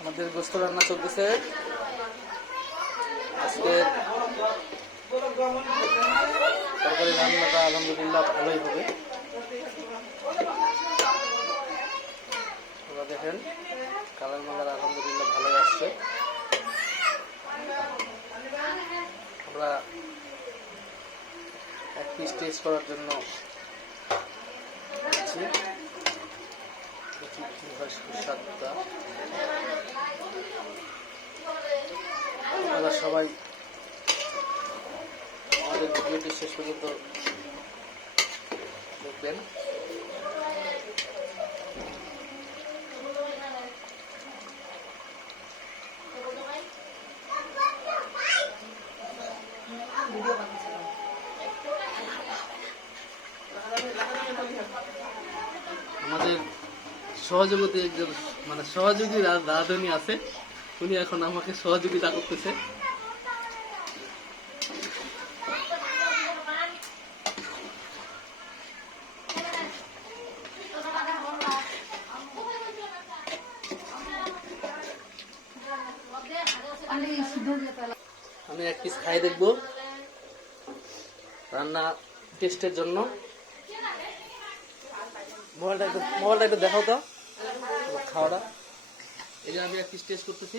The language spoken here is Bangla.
আমাদের গোস্ত রান্না চলতেছে। আজকে তরকারি রান্নাটা আলহামদুলিল্লাহ ভালোই হবে। আপনারা দেখেন কালার মালার আলহামদুলিল্লাহ ভালোই আসছে। আমরা এক পিস টেস্ট করার জন্য দেখছি কি হয় সুস্বাদুটা। আপনারা সবাই আমাদের ভিডিওটি শেষ পর্যন্ত দেখবেন। আমাদের সহযোগিতা একজন সহযোগী রাঁধুনি আছে, উনি এখন আমাকে সহযোগিতা করতেছে। আমি এক পিস খাই দেখবো রান্না টেস্টের জন্য। মোবাইলটা একটু দেখাও তো খাওয়াটা। এই যে আমি এক পিস টেস্ট করতেছি।